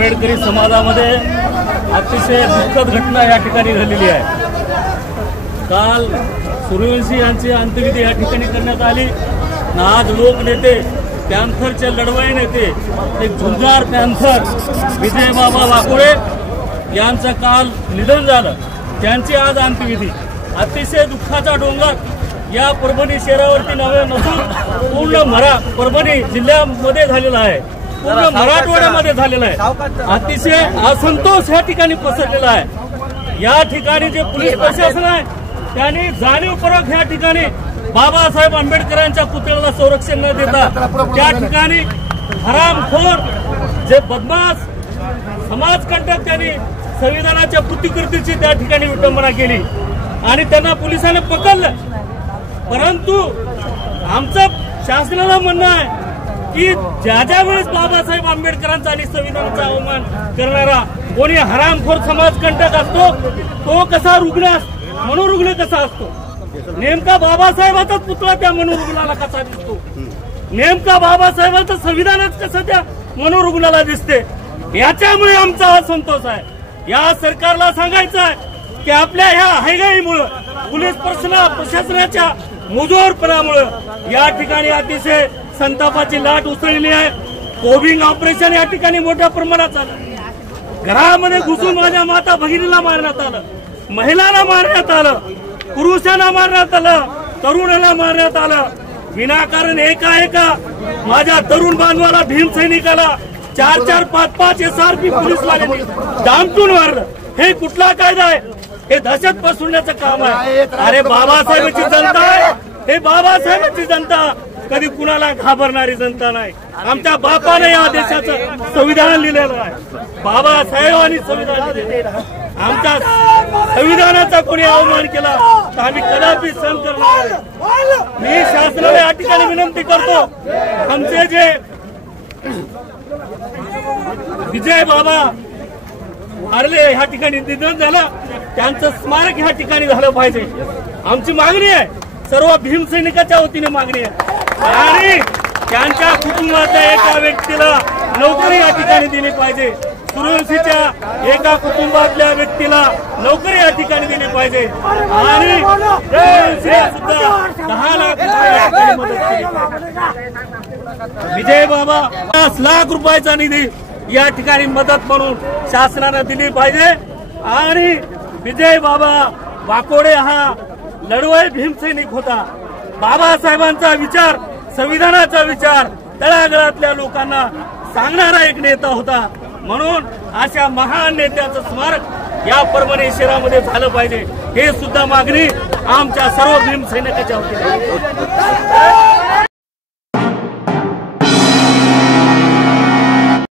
आंबेडकरी समाजामध्ये अतिशय दुःखद घटना या ठिकाणी झालेली आहे। काल सूर्यवंशी यांची अंत्यविधी या ठिकाणी करण्यात आली। आज लोकनेते, पॅन्थरचे लढवई नेते, एक झुंजार पॅन्थर विजय बाबा वाकोडे यांचं काल निधन झालं। त्यांची आज अंत्यविधी अतिशय दुःखाचा डोंगर या परभणी शहरावरती नव्हे नसून पूर्ण परभणी जिल्ह्यामध्ये झालेला आहे, पूर्ण मराठवाड्यामध्ये झालेला आहे। अतिशय असंतोष या ठिकाणी पसरलेला आहे। या ठिकाणी जे पोलीस प्रशासन आहे त्यांनी जाणीवपूर्वक या ठिकाणी बाबासाहेब आंबेडकरांच्या पुतळ्याला संरक्षण न देता त्या ठिकाणी हरामखोर जे बदमाश समाजकंटक त्यांनी संविधानाच्या प्रतिकृतीची त्या ठिकाणी विटंबना केली आणि त्यांना पोलिसांनी पकडलं। परंतु आमचं शासनाला म्हणणं आहे की ज्या वेळेस बाबासाहेब आंबेडकरांचा आणि संविधानाचा अवमान करणारा कोणी हरामखोर समाजकंटक असतो तो कसा रुग्ण मनोरुग्ण कसा असतो, नेमका बाबासाहेबाचाच पुतळा त्या मनोरुग्णाला कसा दिसतो, नेमका बाबासाहेबांचं संविधानच कसं त्या मनोरुग्णाला दिसते, याच्यामुळे आमचा असंतोष आहे। या सरकारला सांगायचं आहे की आपल्या ह्या हयगईमुळे पोलीस प्रशासनाच्या मुजोरपणामुळे या ठिकाणी अतिशय संतापाची लाट उसळलेली आहे। कोबिंग ऑपरेशन या ठिकाणी मोठ्या प्रमाणात झालं। घरामध्ये घुसून माझ्या माता भगिनीला मारण्यात आलं, महिलांना मारण्यात आलं, पुरुषांना मारण्यात आलं, तरुणाला मारण्यात आलं। विनाकारण एका माझ्या तरुण बांधवाला भीमसैनिकाला 4-4, 5-5 SRP पोलीसवाल्यांनी दामटून मारलं। हे कुठला कायदा आहे? हे दहशत पसरवण्याचं काम आहे। अरे बाबासाहेबांची जनता आहे, हे बाबासाहेबांची जनता कधी कुणाला घाबरणारी जनता नाही। आमच्या बापाने या देशाचं संविधान लिहिलेलं आहे, बाबासाहेबांनी संविधान लिहिलेलं आहे। आमच्या संविधानाचा कोणी अवमान केला तर आम्ही कदापि सहन करणार नाही। मी शासनाला या ठिकाणी विनंती करतो, आमचे जे विजय बाबा वारले ह्या ठिकाणी निधन झालं त्यांचं स्मारक ह्या ठिकाणी झालं पाहिजे। आमची मागणी आहे, सर्व भीमसैनिकाच्या वतीने मागणी आहे आणि त्यांच्या कुटुंबाच्या एका व्यक्तीला नोकरी या ठिकाणी दिली पाहिजे। सूर्यवंशीच्या एका कुटुंबातल्या व्यक्तीला नोकरी या ठिकाणी दिली पाहिजे आणि सुद्धा 10 लाख रुपये मदत केली पाहिजे। विजय बाबा 50 लाख रुपयाचा निधी या ठिकाणी मदत म्हणून शासनाने दिली पाहिजे आणि विजय बाबा वाकोडे हा लढवई भीमसैनिक होता। बाबासाहेबांचा विचार, संविधानाचा विचार तळागाळातल्या लोकांना सांगणारा एक नेता होता। म्हणून अशा महान नेत्याचं स्मारक या परभणी शहरामध्ये झालं पाहिजे, हे सुद्धा मागणी आमच्या सर्व भीमसैनिकाच्या वतीने।